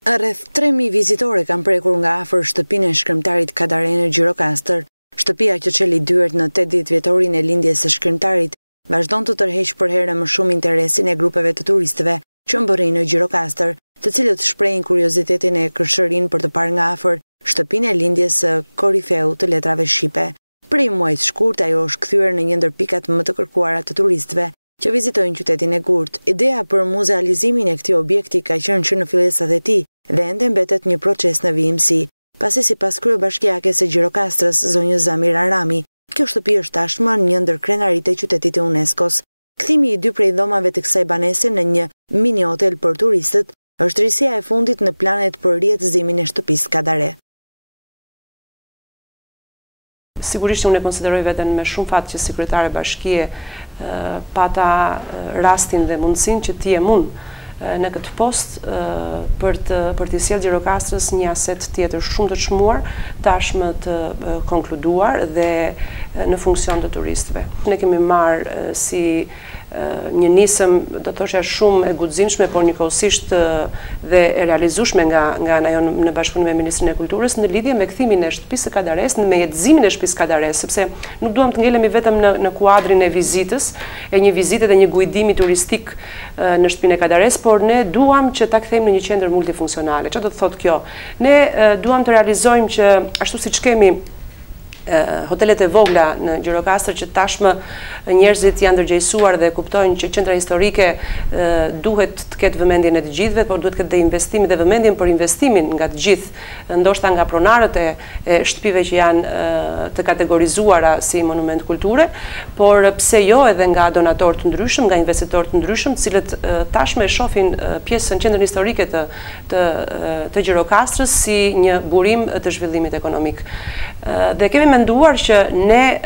Rreth 3.000 vizitore kanë prekur nga afër shtëpinë e shkrimtarit Kadare në Gjirokastër. Shtëpia që çeli dyert në 80 vjetorin e lindjes së shkrimtarit vazhdon të tërheq për herë më shumë interesin e grupeve të turistëve që mbërrin në Gjirokastër, të cilët shprehin kuriozitetin e kërshërin për të parë nga afër shtëpinë e lindjes së korifeut të letrave shqipe. Prej muajit shkurt ajo është kthyer në një ndër pikat më të kërkuara të turistëve që vizitojnë qytetin e Gurt. Ideja për muzealizimin e këtij objekti ka qenë që në fillesat e tij dhe ende mbetet një proces në vijimsi. Pasi sipas kryebashkiake së Gjirokastrës, zonjës Zamir Arami, kjo shtëpi është tashmë një ndër krenaritë e qytetit të UNESCO-s. Kthimi i 2 prej dhomave të kësaj banese në një mini hotel për turistët është risia e fundit në planet për rihetëzimin e shtëpisë Kadare. Sigurisht unë e konsideroj veten me shumë fat që si kryetare bashkie pata rastin dhe mundësinë që ti e mund në këtë post për të sjellë Gjirokastrës një aset tjetër shumë të çmuar, tashmë të konkluduar dhe në funksion të turistëve. Ne kemi marrë si një nisëm, do të thosha shumë e guximshme, por njëkohësisht dhe e realizueshme nga ana jonë në bashkëpunim me Ministrinë e Kulturës në lidhje me kthimin e shtëpisë së Kadares, me jetëzimin e shtëpisë Kadares, sepse nuk duam të ngelemi vetëm në kuadrin e vizitës, e një vizite dhe një guidimi turistik në shtëpinë e Kadares, por ne duam që ta kthejmë në një qendër multifunksionale. Çfarë do të thotë kjo? Ne duam të realizojmë që ashtu siç kemi hotelet e vogla në Gjirokastër që tashmë njerëzit janë ndërgjegjësuar dhe kuptojnë që qendra historike duhet të ketë vëmendjen e të gjithëve, por duhet të ketë dhe investimin dhe vëmendjen për investimin nga të gjithë, ndoshta nga pronarët e shtëpive që janë të kategorizuara si monument kulture, por pse jo edhe nga donatorë të ndryshëm, nga investitorë të ndryshëm, të cilët tashmë e shohin pjesën qendrën historike të Gjirokastrës si një burim të zhvillimit ekonomik. Dhe kemi menduar që ne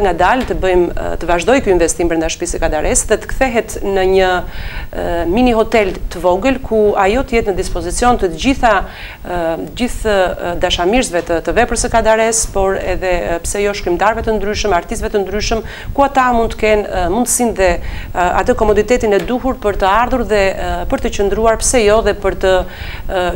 nga dalë të vazhdoj ky investim brenda shtëpisë së Kadares dhe të kthehet në një mini hotel të vogël ku ajo të jetë në dispozicion të gjithë dashamirësve të veprës së Kadares, por edhe pse jo shkrimtarëve të ndryshëm, artistëve të ndryshëm, ku ata mund të kenë mundësinë dhe atë komoditetin e duhur për të ardhur dhe për të qëndruar, pse jo, dhe për të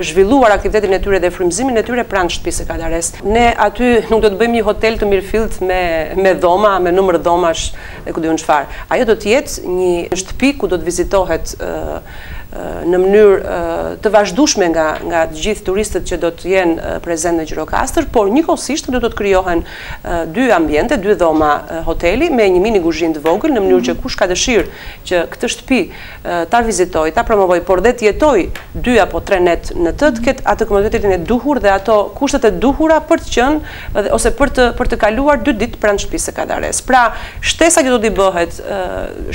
zhvilluar aktivitetin e tyre dhe frymëzimin e tyre pranë shtëpisë së Kadares. Ne aty nuk do të bëjmë një hotel të mirëfillt me dhoma, me numër dhomash dhe ku diun çfarë. Ajo do të jetë një shtëpi ku do të vizitohet në mënyrë të vazhdueshme nga të gjithë turistët që do të jenë prezent në Gjirokastër, por njëkohësisht do të krijohen 2 ambiente, 2 dhoma hoteli me një mini kuzhinë të vogël, në mënyrë që kush ka dëshirë që këtë shtëpi ta vizitojë, ta promovojë, por dhe të jetojë 2 apo 3 net në të ketë atë komoditetin e duhur dhe ato kushtet e duhura për të qenë ose për të kaluar 2 ditë pranë shtëpisë së Kadares. Pra, shtesa që do t'i bëhet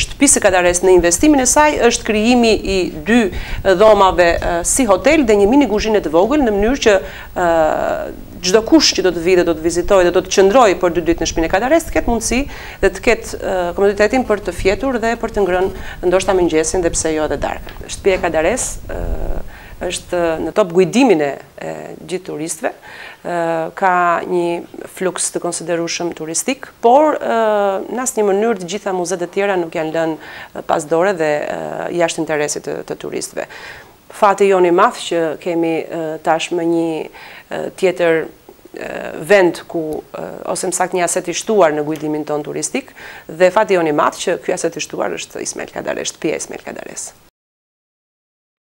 shtëpisë së Kadares në investimin e saj është krijimi i 2 dhomave si hotel dhe një mini kuzhinë të vogël, në mënyrë që çdo kush që do të vijë dhe do të vizitojë dhe do të qëndrojë për 2 ditë në shtëpinë e Kadares të ketë mundësi dhe të ketë komoditetin për të fjetur dhe për të ngrënë ndoshta mëngjesin dhe pse jo edhe darkën. Shtëpia e Kadares është në top guidimin e gjithë turistëve, ka një fluks të konsiderueshëm turistik, por në asnjë mënyrë të gjitha muzeet e tjera nuk janë lënë pas dore dhe jashtë interesit të turistëve. Fati jonë i madh që kemi tashmë një tjetër vend ku, ose më saktë një aset i shtuar në guidimin ton turistik, dhe fati jonë i madh që ky aset i shtuar është Ismail Kadares, shtëpia Ismail Kadares.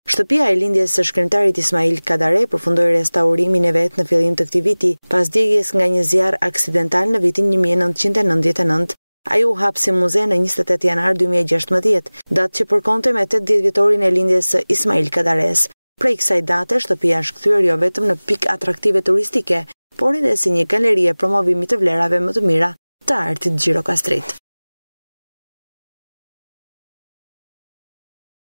Shtëpia e lindjes së shkrimtarit Ismail Kadare përfundoi restaurimin e vet në fillim të këtij viti, pas djegjes nga një zjarr aksidental në vitin 1999. Ai u hap si muze në 28 janar 2016, datë që përkonte me 80 vjetorin e lindjes së Ismail Kadares. Prej kësaj date, shtëpia është kthyer jo vetëm në pikë atraktive turistike, por edhe si një galeri e promovimit të vlerave më të mira të artit gjirokastrit.